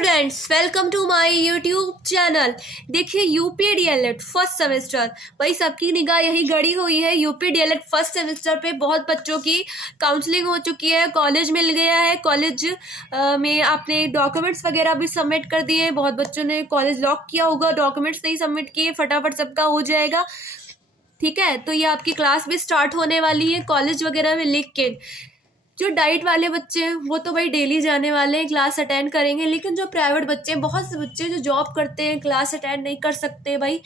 Students, welcome to my YouTube channel. देखिए UP DElEd first semester, भाई सबकी निगाह यही गड़ी हुई है। यूपी डीएलएड फर्स्ट सेमेस्टर पे बहुत बच्चों की काउंसलिंग हो चुकी है, कॉलेज मिल गया है। कॉलेज में आपने डॉक्यूमेंट्स वगैरह भी सबमिट कर दिए हैं। बहुत बच्चों ने कॉलेज लॉक किया होगा, डॉक्यूमेंट्स नहीं सबमिट किए, फटाफट सबका हो जाएगा। ठीक है, तो ये आपकी क्लास भी स्टार्ट होने वाली है कॉलेज वगैरह में लिख के। जो डाइट वाले बच्चे हैं वो तो भाई डेली जाने वाले हैं, क्लास अटेंड करेंगे। लेकिन जो प्राइवेट बच्चे हैं, बहुत से बच्चे जो जॉब करते हैं, क्लास अटेंड नहीं कर सकते भाई,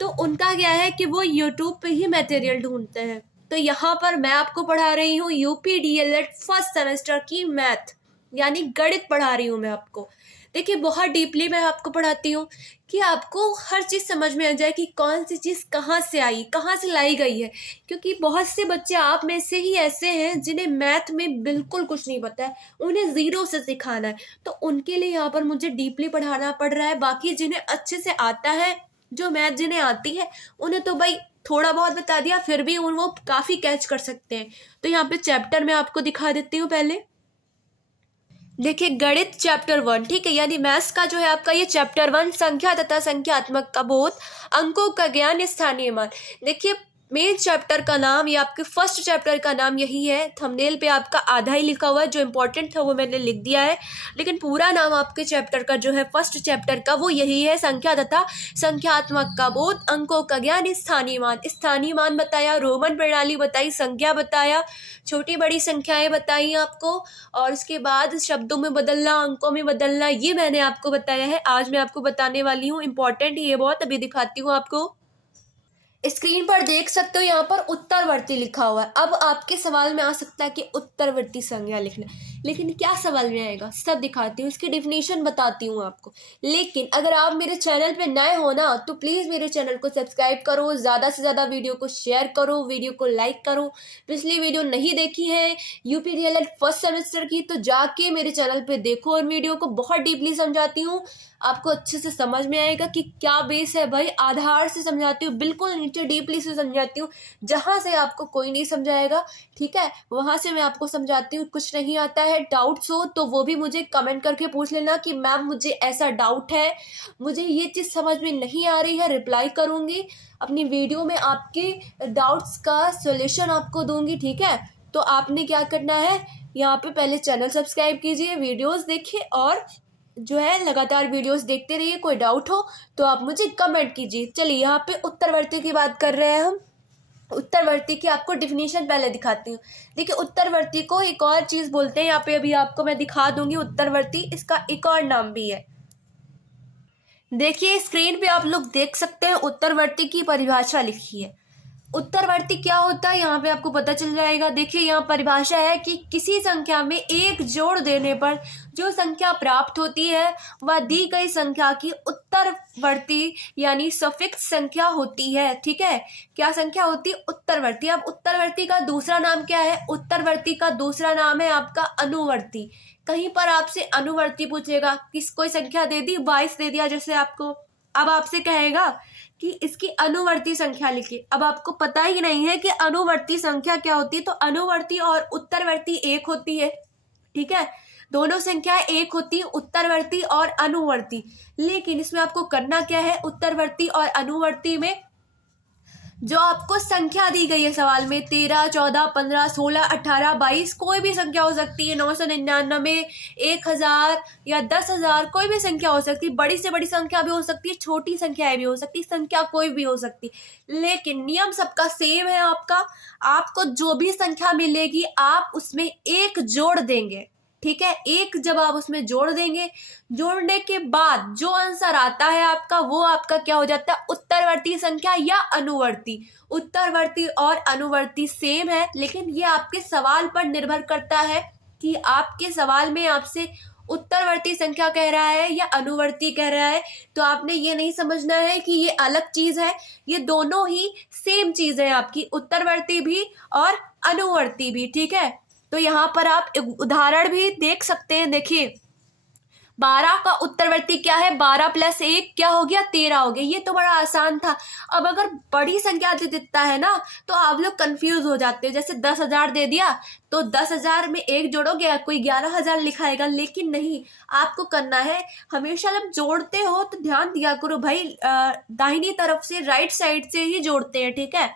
तो उनका क्या है कि वो यूट्यूब पे ही मटेरियल ढूंढते हैं। तो यहाँ पर मैं आपको पढ़ा रही हूँ यूपी डीएलएड फर्स्ट सेमेस्टर की मैथ, यानी गणित पढ़ा रही हूँ मैं आपको। देखिए बहुत डीपली मैं आपको पढ़ाती हूँ कि आपको हर चीज़ समझ में आ जाए कि कौन सी चीज़ कहाँ से आई, कहाँ से लाई गई है। क्योंकि बहुत से बच्चे आप में से ही ऐसे हैं जिन्हें मैथ में बिल्कुल कुछ नहीं पता है, उन्हें ज़ीरो से सिखाना है। तो उनके लिए यहाँ पर मुझे डीपली पढ़ाना पड़ रहा है। बाकी जिन्हें अच्छे से आता है, जो मैथ जिन्हें आती है, उन्हें तो भाई थोड़ा बहुत बता दिया, फिर भी वो काफ़ी कैच कर सकते हैं। तो यहाँ पे चैप्टर मैं आपको दिखा देती हूँ। पहले देखिए गणित चैप्टर 1, ठीक है, यानी मैथ्स का जो है आपका ये चैप्टर 1, संख्या तथा संख्यात्मक का बोध, अंकों का ज्ञान, स्थानीय मान। देखिए मेन चैप्टर का नाम, ये आपके फर्स्ट चैप्टर का नाम यही है। थंबनेल पे आपका आधा ही लिखा हुआ है, जो इंपॉर्टेंट था वो मैंने लिख दिया है, लेकिन पूरा नाम आपके चैप्टर का जो है फर्स्ट चैप्टर का वो यही है, संख्या तथा संख्यात्मक का बोध, अंकों का ज्ञान, स्थानीय मान। स्थानीय मान बताया, रोमन प्रणाली बताई, संख्या बताया, छोटी बड़ी संख्याएं बताई आपको, और उसके बाद शब्दों में बदलना, अंकों में बदलना, ये मैंने आपको बताया है। आज मैं आपको बताने वाली हूँ, इंपॉर्टेंट ही है बहुत। अभी दिखाती हूँ आपको। स्क्रीन पर देख सकते हो यहाँ पर उत्तरवर्ती लिखा हुआ है। अब आपके सवाल में आ सकता है कि उत्तरवर्ती संज्ञा लिखना, लेकिन क्या सवाल में आएगा सब दिखाती हूँ, इसकी डिफिनीशन बताती हूँ आपको। लेकिन अगर आप मेरे चैनल पे नए हो ना, तो प्लीज़ मेरे चैनल को सब्सक्राइब करो, ज़्यादा से ज़्यादा वीडियो को शेयर करो, वीडियो को लाइक करो। पिछली वीडियो नहीं देखी है यूपी डीएलएड फर्स्ट सेमेस्टर की, तो जाके मेरे चैनल पर देखो, और वीडियो को बहुत डीपली समझाती हूँ, आपको अच्छे से समझ में आएगा कि क्या बेस है भाई। आधार से समझाती हूँ, बिल्कुल नीचे डीपली से समझाती हूँ, जहाँ से आपको कोई नहीं समझाएगा, ठीक है, वहाँ से मैं आपको समझाती हूँ। कुछ नहीं आता है, डाउट्स हो तो वो भी मुझे कमेंट करके पूछ लेना कि मैम मुझे ऐसा डाउट है, मुझे ये चीज़ समझ में नहीं आ रही है, रिप्लाई करूँगी अपनी वीडियो में, आपके डाउट्स का सोल्यूशन आपको दूंगी, ठीक है। तो आपने क्या करना है, यहाँ पे पहले चैनल सब्सक्राइब कीजिए, वीडियोस देखिए, और जो है लगातार वीडियोस देखते रहिए। कोई डाउट हो तो आप मुझे कमेंट कीजिए। चलिए यहाँ पे उत्तरवर्ती की बात कर रहे हैं हम। उत्तरवर्ती की आपको डिफिनीशन पहले दिखाती हूँ। देखिए उत्तरवर्ती को एक और चीज़ बोलते हैं, यहाँ पे अभी आपको मैं दिखा दूंगी। उत्तरवर्ती इसका एक और नाम भी है। देखिए स्क्रीन पे आप लोग देख सकते हैं, उत्तरवर्ती की परिभाषा लिखी है। उत्तरवर्ती क्या होता है यहाँ पे आपको पता चल जाएगा। देखिए यहाँ परिभाषा है कि किसी संख्या में एक जोड़ देने पर जो संख्या प्राप्त होती है वह दी गई संख्या की उत्तरवर्ती यानी सफिक्स संख्या होती है, ठीक है। क्या संख्या होती है? उत्तरवर्ती। अब उत्तरवर्ती का दूसरा नाम क्या है? उत्तरवर्ती का दूसरा नाम है आपका अनुवर्ती। कहीं पर आपसे अनुवर्ती पूछेगा, किस कोई संख्या दे दी, 22 दे दिया जैसे आपको, अब आपसे कहेगा कि इसकी अनुवर्ती संख्या लिखिए। अब आपको पता ही नहीं है कि अनुवर्ती संख्या क्या होती है, तो अनुवर्ती और उत्तरवर्ती एक होती है, ठीक है, दोनों संख्याएं एक होती है, उत्तरवर्ती और अनुवर्ती। लेकिन इसमें आपको करना क्या है, उत्तरवर्ती और अनुवर्ती में जो आपको संख्या दी गई है सवाल में, 13, 14, 15, 16, 18, 22, कोई भी संख्या हो सकती है, 999, 1000 या 10,000, कोई भी संख्या हो सकती है। बड़ी से बड़ी संख्या भी हो सकती है, छोटी संख्याएं भी हो सकती है, संख्या कोई भी हो सकती है, लेकिन नियम सबका सेम है आपका। आपको जो भी संख्या मिलेगी आप उसमें एक जोड़ देंगे, ठीक है। एक जब आप उसमें जोड़ देंगे, जोड़ने के बाद जो आंसर आता है आपका, वो आपका क्या हो जाता है, उत्तरवर्ती संख्या या अनुवर्ती। उत्तरवर्ती और अनुवर्ती सेम है, लेकिन ये आपके सवाल पर निर्भर करता है कि आपके सवाल में आपसे उत्तरवर्ती संख्या कह रहा है या अनुवर्ती कह रहा है। तो आपने ये नहीं समझना है कि ये अलग चीज है, ये दोनों ही सेम चीज है आपकी, उत्तरवर्ती भी और अनुवर्ती भी, ठीक है। तो यहाँ पर आप एक उदाहरण भी देख सकते हैं। देखिए 12 का उत्तरवर्ती क्या है? 12 प्लस 1 क्या हो गया? 13 हो गया। ये तो बड़ा आसान था। अब अगर बड़ी संख्या दे देता है ना तो आप लोग कंफ्यूज हो जाते हो। जैसे 10,000 दे दिया तो 10,000 में एक जोड़ोगे कोई 11,000 लिखाएगा, लेकिन नहीं, आपको करना है हमेशा जब जोड़ते हो तो ध्यान दिया करो भाई, दाहिनी तरफ से, राइट साइड से ही जोड़ते हैं, ठीक है।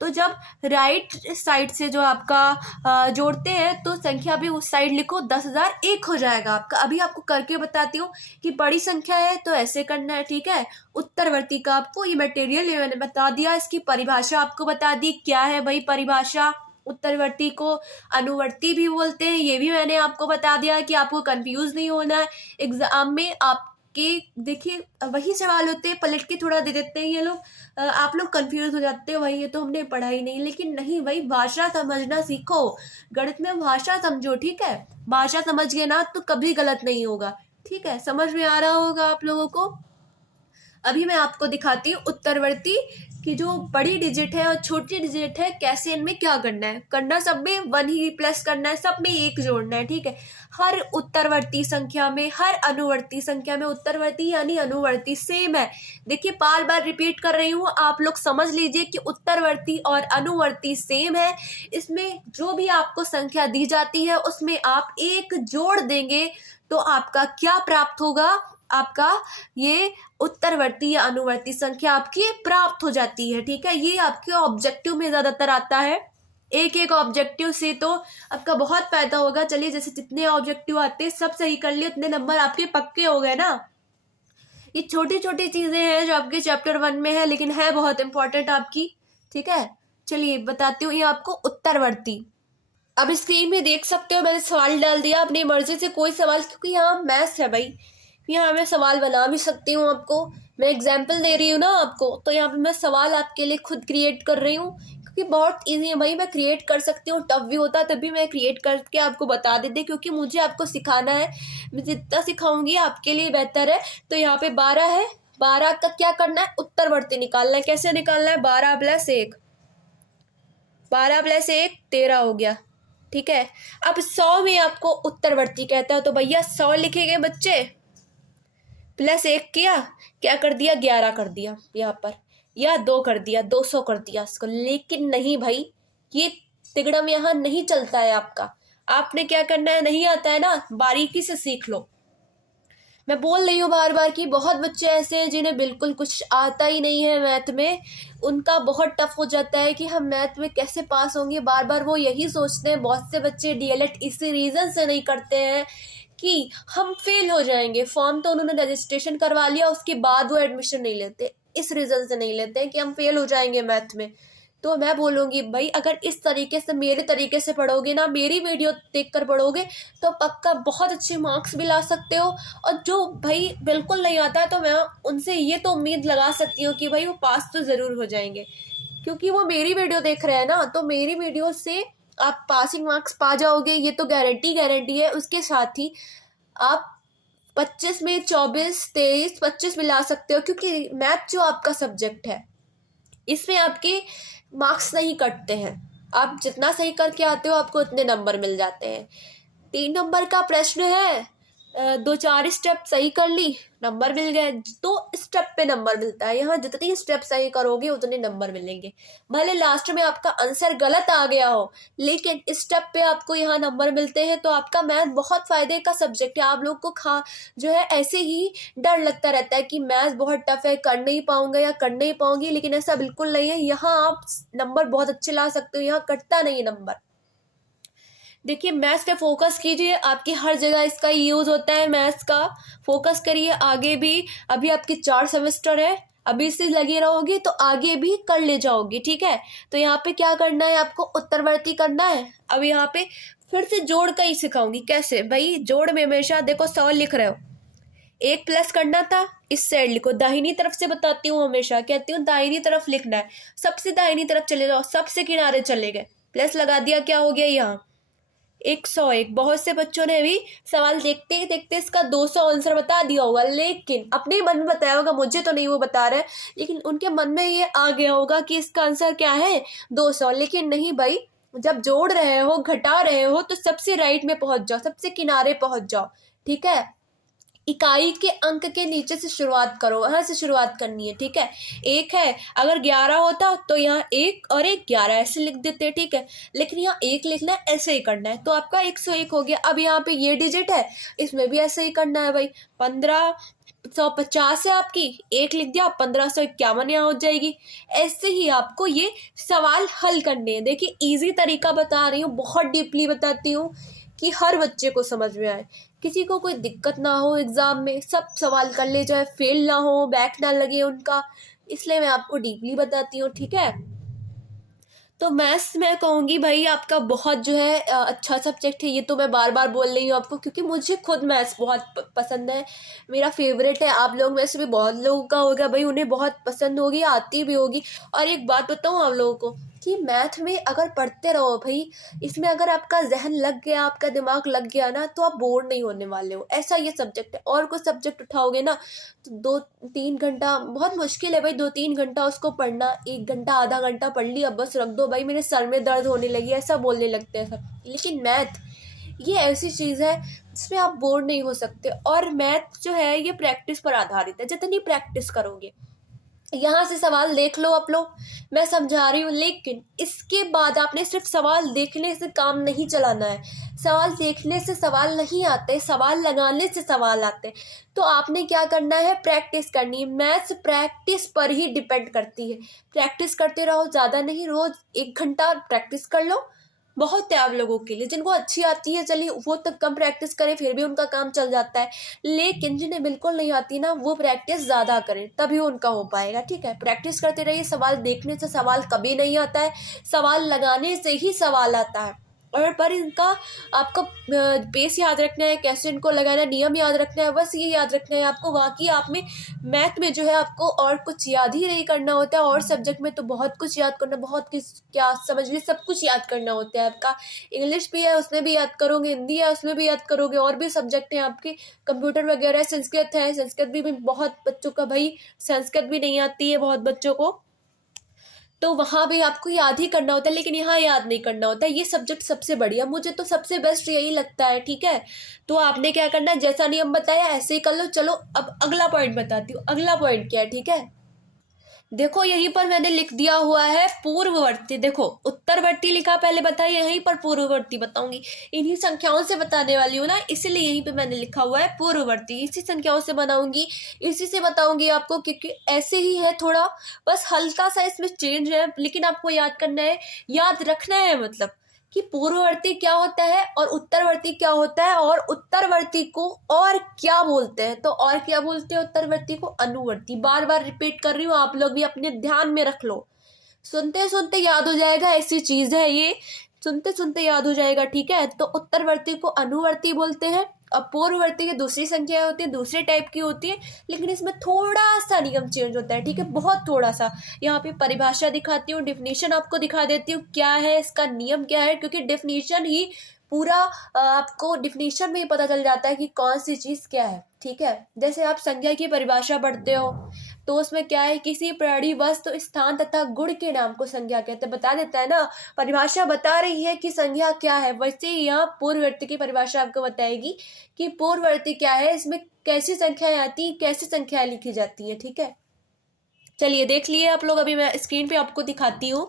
तो जब राइट साइड से जो आपका जोड़ते हैं तो संख्या भी उस साइड लिखो, 10,001 हो जाएगा आपका। अभी आपको करके बताती हूँ कि बड़ी संख्या है तो ऐसे करना है, ठीक है। उत्तरवर्ती का आपको ये मटेरियल ये मैंने बता दिया, इसकी परिभाषा आपको बता दी। क्या है भाई परिभाषा? उत्तरवर्ती को अनुवर्ती भी बोलते हैं, ये भी मैंने आपको बता दिया कि आपको कंफ्यूज नहीं होना है। एग्जाम में आप कि देखिए वही सवाल होते हैं, पलट के थोड़ा दे देते हैं ये लोग, आप लोग कंफ्यूज हो जाते हो, भाई ये तो हमने पढ़ा ही नहीं। लेकिन नहीं भाई, भाषा समझना सीखो, गणित में भाषा समझो, ठीक है। भाषा समझ गए ना तो कभी गलत नहीं होगा, ठीक है। समझ में आ रहा होगा आप लोगों को। अभी मैं आपको दिखाती हूँ उत्तरवर्ती की जो बड़ी डिजिट है और छोटी डिजिट है, कैसे इनमें क्या करना है। करना सब में 1 ही प्लस करना है, सब में 1 जोड़ना है, ठीक है। हर उत्तरवर्ती संख्या में, हर अनुवर्ती संख्या में, उत्तरवर्ती यानी अनुवर्ती सेम है। देखिए बार बार रिपीट कर रही हूँ, आप लोग समझ लीजिए कि उत्तरवर्ती और अनुवर्ती सेम है। इसमें जो भी आपको संख्या दी जाती है उसमें आप 1 जोड़ देंगे तो आपका क्या प्राप्त होगा? आपका ये उत्तरवर्ती या अनुवर्ती संख्या आपकी प्राप्त हो जाती है, ठीक है। ये आपके ऑब्जेक्टिव में ज्यादातर आता है। एक एक ऑब्जेक्टिव से तो आपका बहुत फायदा होगा। चलिए, जैसे जितने ऑब्जेक्टिव आते हैं सब सही कर लिए, उतने नंबर आपके पक्के हो गए ना। ये छोटी छोटी चीजें हैं जो आपके चैप्टर 1 में है, लेकिन है बहुत इंपॉर्टेंट आपकी, ठीक है। चलिए बताती हूँ ये आपको उत्तरवर्ती। अब स्क्रीन में देख सकते हो मैंने सवाल डाल दिया, अपनी मर्जी से कोई सवाल, क्योंकि यहाँ मैथ्स है भाई, यहाँ मैं सवाल बना भी सकती हूँ। आपको मैं एग्जाम्पल दे रही हूँ ना आपको, तो यहाँ पे मैं सवाल आपके लिए खुद क्रिएट कर रही हूँ, क्योंकि बहुत इजी है भाई, मैं क्रिएट कर सकती हूँ। टफ भी होता तभी मैं क्रिएट करके आपको बता देती, क्योंकि मुझे आपको सिखाना है। मैं जितना सिखाऊंगी आपके लिए बेहतर है। तो यहाँ पे 12 है, 12 का क्या करना है? उत्तरवर्ती निकालना है। कैसे निकालना है? 12 प्लस 1, 12 प्लस 1 13 हो गया, ठीक है। अब 100 में आपको उत्तरवर्ती कहता है, तो भैया 100 लिखेंगे बच्चे, प्लस 1 किया, क्या कर दिया? 11 कर दिया यहाँ पर, या 2 कर दिया, 200 कर दिया इसको। लेकिन नहीं भाई, ये तिगड़म यहाँ नहीं चलता है आपका। आपने क्या करना है? नहीं आता है ना, बारीकी से सीख लो। मैं बोल रही हूँ बार बार कि बहुत बच्चे ऐसे हैं जिन्हें बिल्कुल कुछ आता ही नहीं है मैथ में, उनका बहुत टफ हो जाता है कि हम मैथ में कैसे पास होंगे। बार बार वो यही सोचते हैं। बहुत से बच्चे डीएलएड इसी रीज़न से नहीं करते हैं कि हम फेल हो जाएंगे। फॉर्म तो उन्होंने रजिस्ट्रेशन करवा लिया, उसके बाद वो एडमिशन नहीं लेते, इस रीज़न से नहीं लेते हैं कि हम फेल हो जाएंगे मैथ में। तो मैं बोलूँगी भाई, अगर इस तरीके से, मेरे तरीके से पढ़ोगे ना, मेरी वीडियो देखकर पढ़ोगे, तो पक्का बहुत अच्छे मार्क्स भी ला सकते हो। और जो भाई बिल्कुल नहीं आता है तो मैं उनसे ये तो उम्मीद लगा सकती हूँ कि भाई वो पास तो ज़रूर हो जाएंगे, क्योंकि वो मेरी वीडियो देख रहे हैं ना। तो मेरी वीडियो से आप पासिंग मार्क्स पा जाओगे, ये तो गारंटी है। उसके साथ ही आप 25 में 24, 23, 25 भी ला सकते हो, क्योंकि मैथ जो आपका सब्जेक्ट है इसमें आपके मार्क्स नहीं कटते हैं। आप जितना सही करके आते हो आपको उतने नंबर मिल जाते हैं। 3 नंबर का प्रश्न है, 2-4 स्टेप सही कर ली, नंबर मिल गए। 2 स्टेप पे नंबर मिलता है, यहाँ जितनी स्टेप सही करोगे उतने नंबर मिलेंगे। भले लास्ट में आपका आंसर गलत आ गया हो, लेकिन स्टेप पे आपको यहाँ नंबर मिलते हैं। तो आपका मैथ बहुत फायदे का सब्जेक्ट है। आप लोग को जो है ऐसे ही डर लगता रहता है कि मैथ बहुत टफ है, कर नहीं पाऊंगा या कर नहीं पाऊंगी, लेकिन ऐसा बिल्कुल नहीं है। यहाँ आप नंबर बहुत अच्छे ला सकते हो, यहाँ कटता नहीं नंबर। देखिए मैथ्स पे फोकस कीजिए, आपकी हर जगह इसका यूज होता है। मैथ्स का फोकस करिए, आगे भी। अभी आपकी 4 सेमेस्टर है, अभी से लगे रहोगे तो आगे भी कर ले जाओगे, ठीक है। तो यहाँ पे क्या करना है आपको? उत्तरवर्ती करना है। अब यहाँ पे फिर से जोड़ का ही सिखाऊंगी। कैसे भाई? जोड़ में हमेशा देखो 100 लिख रहे हो, 1 प्लस करना था, इस साइड लिखो। दाहिनी तरफ से बताती हूँ, हमेशा कहती हूँ दाहिनी तरफ लिखना है। सबसे दाहिनी तरफ चले जाओ, सबसे किनारे चले गए, प्लस लगा दिया, क्या हो गया? यहाँ 101। बहुत से बच्चों ने भी सवाल देखते ही देखते इसका 200 आंसर बता दिया होगा, लेकिन अपने मन में बताया होगा, मुझे तो नहीं वो बता रहे, लेकिन उनके मन में ये आ गया होगा कि इसका आंसर क्या है? 200। लेकिन नहीं भाई, जब जोड़ रहे हो, घटा रहे हो, तो सबसे राइट में पहुंच जाओ, सबसे किनारे पहुंच जाओ, ठीक है। इकाई के अंक के नीचे से शुरुआत करो, यहाँ से शुरुआत करनी है, ठीक है। एक है, अगर 11 होता तो यहाँ 1 और 1 11 ऐसे लिख देते, ठीक है। लेकिन यहाँ 1 लिखना है, ऐसे ही करना है, तो आपका 101 हो गया। अब यहाँ पे ये डिजिट है, इसमें भी ऐसे ही करना है भाई। 1550 है आपकी, 1 लिख दिया, 1551 यहाँ हो जाएगी। ऐसे ही आपको ये सवाल हल करने हैं। देखिए ईजी तरीका बता रही हूँ, बहुत डीपली बताती हूँ कि हर बच्चे को समझ में आए, किसी को कोई दिक्कत ना हो एग्जाम में, सब सवाल कर ले जाए, फेल ना हो, बैक ना लगे उनका, इसलिए मैं आपको डीपली बताती हूँ, ठीक है। तो मैथ्स मैं कहूँगी भाई आपका बहुत जो है अच्छा सब्जेक्ट है। ये तो मैं बार बार बोल रही हूँ आपको, क्योंकि मुझे खुद मैथ्स बहुत पसंद है, मेरा फेवरेट है। आप लोग में से भी बहुत लोगों का होगा भाई, उन्हें बहुत पसंद होगी, आती भी होगी। और एक बात बताऊँ आप लोगों को कि मैथ में अगर पढ़ते रहो भाई, इसमें अगर आपका जहन लग गया, आपका दिमाग लग गया ना, तो आप बोर नहीं होने वाले हो। ऐसा ये सब्जेक्ट है। और कुछ सब्जेक्ट उठाओगे ना तो 2-3 घंटा बहुत मुश्किल है भाई, 2-3 घंटा उसको पढ़ना, 1 घंटा आधा घंटा पढ़ लिया बस रख दो भाई, मेरे सर में दर्द होने लगी, ऐसा बोलने लगते हैं सब। लेकिन मैथ ये ऐसी चीज़ है जिसमें आप बोर नहीं हो सकते। और मैथ जो है ये प्रैक्टिस पर आधारित है, जितनी प्रैक्टिस करोगे। यहाँ से सवाल देख लो आप लोग, मैं समझा रही हूँ, लेकिन इसके बाद आपने सिर्फ सवाल देखने से काम नहीं चलाना है। सवाल देखने से सवाल नहीं आते, सवाल लगाने से सवाल आते। तो आपने क्या करना है, प्रैक्टिस करनी है। मैथ्स प्रैक्टिस पर ही डिपेंड करती है। प्रैक्टिस करते रहो, ज़्यादा नहीं, रोज 1 घंटा प्रैक्टिस कर लो, बहुत है आप लोगों के लिए। जिनको अच्छी आती है चलिए वो तक कम प्रैक्टिस करें, फिर भी उनका काम चल जाता है। लेकिन जिन्हें बिल्कुल नहीं आती ना, वो प्रैक्टिस ज़्यादा करें, तभी उनका हो पाएगा, ठीक है। प्रैक्टिस करते रहिए। सवाल देखने से सवाल कभी नहीं आता है, सवाल लगाने से ही सवाल आता है। और पर इनका आपको बेस याद रखना है, कैसे इनको लगाना है, नियम याद रखना है, बस ये याद रखना है आपको। बाकी आप में मैथ में जो है आपको और कुछ याद ही नहीं करना होता है। और सब्जेक्ट में तो बहुत कुछ याद करना, बहुत कुछ, क्या समझ ली, सब कुछ याद करना होता है आपका। इंग्लिश भी है उसमें भी याद करोगे, हिंदी है उसमें भी याद करोगे, और भी सब्जेक्ट हैं आपके, कंप्यूटर वगैरह, संस्कृत है, संस्कृत भी बहुत बच्चों का भाई संस्कृत भी नहीं आती है बहुत बच्चों को, तो वहाँ भी आपको याद ही करना होता है। लेकिन यहाँ याद नहीं करना होता है। ये सब्जेक्ट सबसे बढ़िया, मुझे तो सबसे बेस्ट यही लगता है, ठीक है। तो आपने क्या करना है, जैसा नियम बताया ऐसे ही कर लो। चलो अब अगला पॉइंट बताती हूँ। अगला पॉइंट क्या है, ठीक है। देखो यहीं पर मैंने लिख दिया हुआ है पूर्ववर्ती। देखो उत्तरवर्ती लिखा पहले बताइए, यहीं पर पूर्ववर्ती बताऊंगी। इन्हीं संख्याओं से बताने वाली हूँ ना, इसीलिए यहीं पे मैंने लिखा हुआ है पूर्ववर्ती। इसी संख्याओं से बनाऊंगी, इसी से बताऊंगी आपको, क्योंकि ऐसे ही है थोड़ा, बस हल्का सा इसमें चेंज है। लेकिन आपको याद करना है, याद रखना है, मतलब कि पूर्ववर्ती क्या होता है और उत्तरवर्ती क्या होता है, और उत्तरवर्ती को और क्या बोलते हैं। तो और क्या बोलते हैं उत्तरवर्ती को, अनुवर्ती। बार बार रिपीट कर रही हूँ, आप लोग भी अपने ध्यान में रख लो, सुनते सुनते याद हो जाएगा, ऐसी चीज है ये, सुनते सुनते याद हो जाएगा, ठीक है। तो उत्तरवर्ती को अनुवर्ती बोलते हैं। अब पूर्ववर्ती की दूसरी संख्या होती है, दूसरे टाइप की होती है, लेकिन इसमें थोड़ा सा नियम चेंज होता है, ठीक है, बहुत थोड़ा सा। यहाँ पे परिभाषा दिखाती हूँ, डिफिनीशन आपको दिखा देती हूँ, क्या है इसका नियम क्या है, क्योंकि डिफिनीशन ही पूरा आपको डिफिनीशन में ही पता चल जाता है कि कौन सी चीज क्या है, ठीक है। जैसे आप संज्ञा की परिभाषा पढ़ते हो, तो उसमें क्या है, किसी प्राणी, वस्तु, स्थान तथा गुण के नाम को संज्ञा कहते हैं, बता देता है ना। परिभाषा बता रही है कि संज्ञा क्या है, वैसे ही यहाँ पूर्ववर्ती की परिभाषा आपको बताएगी कि पूर्ववर्ती क्या है, इसमें कैसी संख्याएं आती है, कैसी संख्याएं लिखी जाती है, ठीक है। चलिए देख लिए आप लोग, अभी मैं स्क्रीन पे आपको दिखाती हूँ।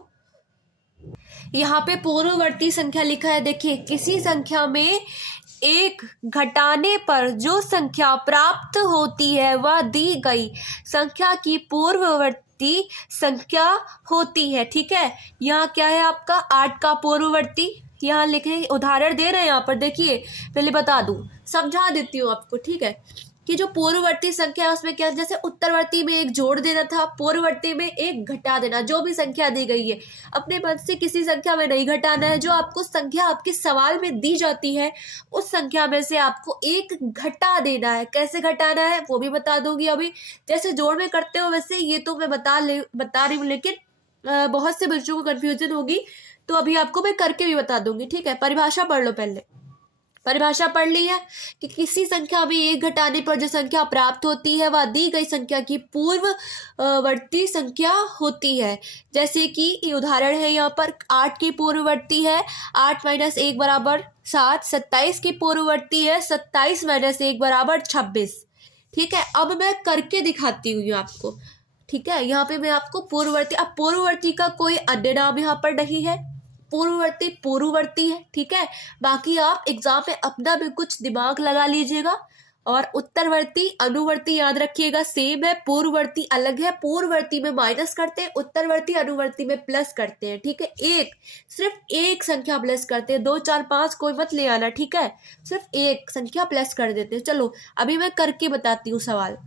यहाँ पे पूर्ववर्ती संख्या लिखा है, देखिए किसी संख्या में 1 घटाने पर जो संख्या प्राप्त होती है वह दी गई संख्या की पूर्ववर्ती संख्या होती है, ठीक है। यहाँ क्या है आपका 8 का पूर्ववर्ती, यहाँ लिखे, उदाहरण दे रहे हैं यहाँ पर, देखिए पहले बता दूं, समझा देती हूँ आपको, ठीक है, कि जो पूर्ववर्ती संख्या है उसमें क्या, जैसे उत्तरवर्ती में 1 जोड़ देना था, पूर्ववर्ती में 1 घटा देना। जो भी संख्या दी गई है अपने मन से किसी संख्या में नहीं घटाना है, जो आपको संख्या आपके सवाल में दी जाती है उस संख्या में से आपको 1 घटा देना है। कैसे घटाना है वो भी बता दूंगी अभी, जैसे जोड़ में करते हो वैसे ये तो मैं बता रही हूँ, लेकिन बहुत से बच्चों को कंफ्यूजन होगी, तो अभी आपको मैं करके भी बता दूंगी, ठीक है। परिभाषा पढ़ लो, पहले परिभाषा पढ़ ली है कि किसी संख्या में 1 घटाने पर जो संख्या प्राप्त होती है वह दी गई संख्या की पूर्ववर्ती संख्या होती है। जैसे कि उदाहरण है यहाँ पर 8 की पूर्ववर्ती है 8 - 1 = 7, 27 की पूर्ववर्ती है 27 माइनस 1 बराबर 26। ठीक है, अब मैं करके दिखाती हूँ आपको। ठीक है, यहाँ पे मैं आपको पूर्ववर्ती, अब पूर्ववर्ती का कोई अन्य नाम यहाँ पर नहीं है, पूर्ववर्ती पूर्ववर्ती है। ठीक है, बाकी आप एग्जाम में अपना भी कुछ दिमाग लगा लीजिएगा। और उत्तरवर्ती अनुवर्ती याद रखिएगा सेम है, पूर्ववर्ती अलग है, पूर्ववर्ती में माइनस करते हैं, उत्तरवर्ती अनुवर्ती में प्लस करते हैं। ठीक है, एक सिर्फ एक संख्या प्लस करते हैं, 2 4 5 कोई मत ले आना। ठीक है, सिर्फ एक संख्या प्लस कर देते हैं। चलो अभी मैं करके बताती हूँ सवाल।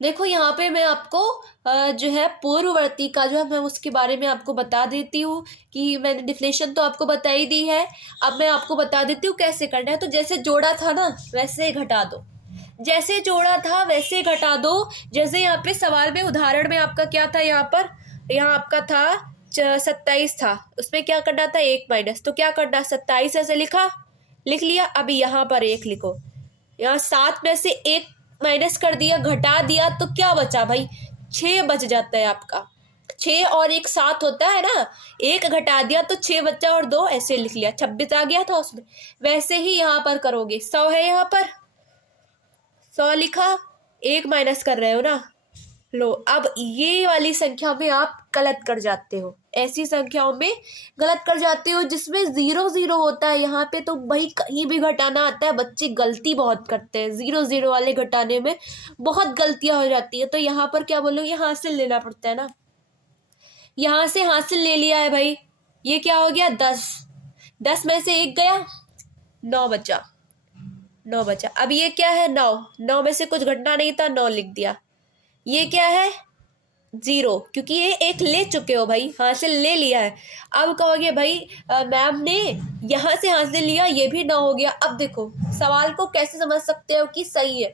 देखो यहाँ पे मैं आपको जो है पूर्ववर्ती का जो है मैं उसके बारे में आपको बता देती हूँ कि मैंने डिफिनेशन तो आपको बता ही दी है। अब मैं आपको बता देती हूँ कैसे करना है। तो जैसे जोड़ा था ना वैसे घटा दो, जैसे जोड़ा था वैसे घटा दो। जैसे यहाँ पे सवाल में उदाहरण में आपका क्या था, यहाँ पर यहाँ आपका था 27 था, उसमें क्या करना था 1 माइनस, तो क्या करना 27 ऐसे लिख लिया। अभी यहाँ पर 1 लिखो, यहाँ 7 में से 1 माइनस कर दिया, घटा दिया, तो क्या बचा भाई 6 बच जाता है आपका। 6 और 1 7 होता है ना, 1 घटा दिया तो 6 बचा और 2 ऐसे लिख लिया, 26 आ गया था उसमें। वैसे ही यहाँ पर करोगे, 100 है यहाँ पर 100 लिखा, 1 माइनस कर रहे हो ना, लो अब ये वाली संख्या में आप गलत कर जाते हो, ऐसी संख्याओं में गलत कर जाते हो जिसमें 0 0 होता है। यहाँ पे तो भाई कहीं भी घटाना आता है, बच्चे गलती बहुत करते हैं, 0 0 वाले घटाने में बहुत गलतियां हो जाती है। तो यहाँ पर क्या बोलोगे, हासिल लेना पड़ता है ना, यहाँ से हासिल ले लिया है भाई, ये क्या हो गया 10, 10 में से 1 गया, 9 बचा, 9 बचा। अब ये क्या है 9, 9 में से कुछ घटना नहीं था, 9 लिख दिया। ये क्या है 0, क्योंकि ये 1 ले चुके हो भाई, हासिल ले लिया है। अब कहोगे भाई मैम ने यहाँ से हासिल लिया, ये भी 9 हो गया। अब देखो सवाल को कैसे समझ सकते हो कि सही है।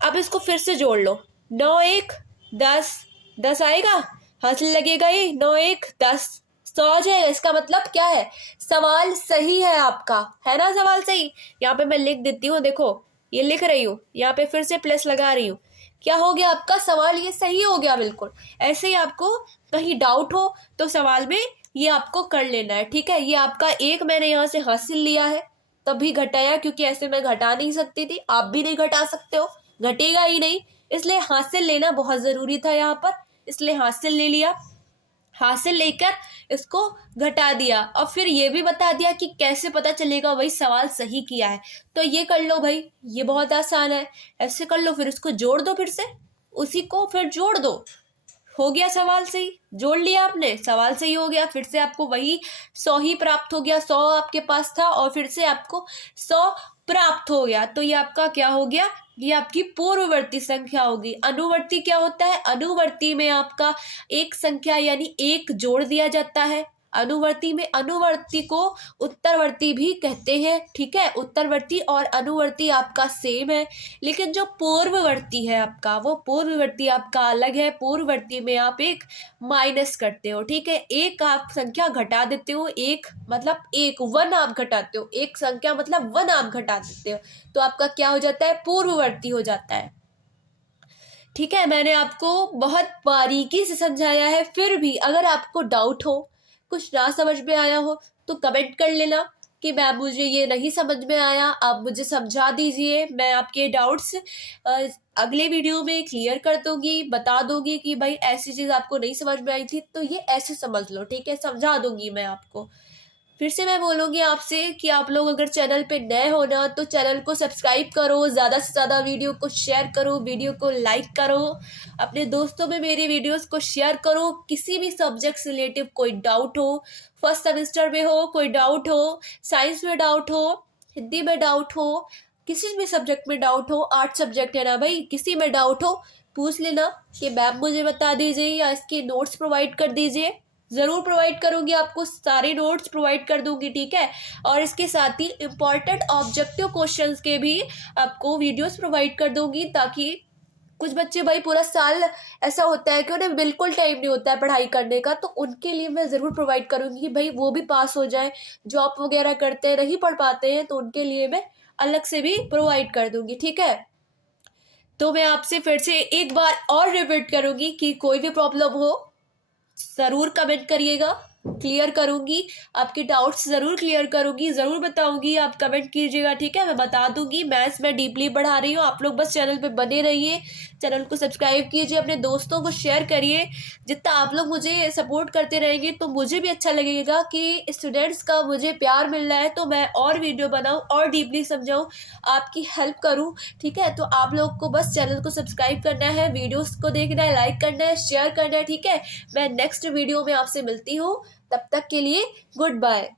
अब इसको फिर से जोड़ लो, 9 1 10, 10 आएगा, हासिल लगेगा, ये 9 1 10, 100 आ जाएगा। इसका मतलब क्या है, सवाल सही है आपका, है ना, सवाल सही। यहाँ पे मैं लिख देती हूँ, देखो ये लिख रही हूँ, यहाँ पे फिर से प्लस लगा रही हूँ, क्या हो गया आपका सवाल ये सही हो गया बिल्कुल। ऐसे ही आपको कहीं डाउट हो तो सवाल में ये आपको कर लेना है। ठीक है, ये आपका 1 मैंने यहाँ से हासिल लिया है तभी घटाया, क्योंकि ऐसे मैं घटा नहीं सकती थी, आप भी नहीं घटा सकते हो, घटेगा ही नहीं, इसलिए हासिल लेना बहुत जरूरी था यहाँ पर, इसलिए हासिल ले लिया। हासिल लेकर इसको घटा दिया और फिर ये भी बता दिया कि कैसे पता चलेगा भाई सवाल सही किया है। तो ये कर लो भाई, ये बहुत आसान है, ऐसे कर लो, फिर इसको जोड़ दो, फिर से उसी को फिर जोड़ दो, हो गया सवाल सही। जोड़ लिया आपने, सवाल सही हो गया, फिर से आपको वही 100 ही प्राप्त हो गया, 100 आपके पास था और फिर से आपको 100 प्राप्त हो गया। तो ये आपका क्या हो गया, ये आपकी पूर्ववर्ती संख्या होगी। अनुवर्ती क्या होता है, अनुवर्ती में आपका एक संख्या यानी 1 जोड़ दिया जाता है। अनुवर्ती में अनुवर्ती को उत्तरवर्ती भी कहते हैं। ठीक है, उत्तरवर्ती और अनुवर्ती आपका सेम है, लेकिन जो पूर्ववर्ती है आपका, वो पूर्ववर्ती आपका अलग है। पूर्ववर्ती में आप 1 माइनस करते हो। ठीक है, 1 आप संख्या घटा देते हो, 1 मतलब 1 आप घटाते हो, एक संख्या मतलब 1 आप घटा देते हो, तो आपका क्या हो जाता है, पूर्ववर्ती हो जाता है। ठीक है, मैंने आपको बहुत बारीकी से समझाया है, फिर भी अगर आपको डाउट हो, कुछ ना समझ में आया हो, तो कमेंट कर लेना कि मैम मुझे ये नहीं समझ में आया, आप मुझे समझा दीजिए। मैं आपके डाउट्स अगले वीडियो में क्लियर कर दूंगी, बता दूंगी कि भाई ऐसी चीज़ आपको नहीं समझ में आई थी तो ये ऐसे समझ लो। ठीक है, समझा दूंगी मैं आपको। फिर से मैं बोलूँगी आपसे कि आप लोग अगर चैनल पे नए हो ना तो चैनल को सब्सक्राइब करो, ज़्यादा से ज़्यादा वीडियो को शेयर करो, वीडियो को लाइक करो, अपने दोस्तों में मेरे वीडियोस को शेयर करो। किसी भी सब्जेक्ट से रिलेटिव कोई डाउट हो, फर्स्ट सेमेस्टर में हो कोई डाउट हो, साइंस में डाउट हो, हिंदी में डाउट हो, किसी भी सब्जेक्ट में डाउट हो, आर्ट सब्जेक्ट है ना भाई, किसी में डाउट हो पूछ लेना कि मैम मुझे बता दीजिए या इसके नोट्स प्रोवाइड कर दीजिए। ज़रूर प्रोवाइड करूंगी, आपको सारे नोट्स प्रोवाइड कर दूंगी। ठीक है, और इसके साथ ही इम्पॉर्टेंट ऑब्जेक्टिव क्वेश्चंस के भी आपको वीडियोस प्रोवाइड कर दूंगी, ताकि कुछ बच्चे भाई पूरा साल ऐसा होता है कि उन्हें बिल्कुल टाइम नहीं होता है पढ़ाई करने का, तो उनके लिए मैं ज़रूर प्रोवाइड करूंगी कि भाई वो भी पास हो जाए, जॉब वगैरह करते हैं नहीं पढ़ पाते हैं तो उनके लिए मैं अलग से भी प्रोवाइड कर दूंगी। ठीक है, तो मैं आपसे फिर से एक बार और रिपीट करूंगी कि कोई भी प्रॉब्लम हो ज़रूर कमेंट करिएगा। क्लियर करूँगी, आपके डाउट्स ज़रूर क्लियर करूँगी, ज़रूर बताऊँगी, आप कमेंट कीजिएगा, ठीक है। मैं बता दूँगी, मैथ्स में डीपली पढ़ा रही हूँ। आप लोग बस चैनल पे बने रहिए, चैनल को सब्सक्राइब कीजिए, अपने दोस्तों को शेयर करिए। जितना आप लोग मुझे सपोर्ट करते रहेंगे तो मुझे भी अच्छा लगेगा कि स्टूडेंट्स का मुझे प्यार मिल रहा है, तो मैं और वीडियो बनाऊँ और डीपली समझाऊँ, आपकी हेल्प करूँ, ठीक है। तो आप लोग को बस चैनल को सब्सक्राइब करना है, वीडियोस को देखना है, लाइक करना है, शेयर करना है, ठीक है। मैं नेक्स्ट वीडियो में आपसे मिलती हूँ, तब तक के लिए गुड बाय।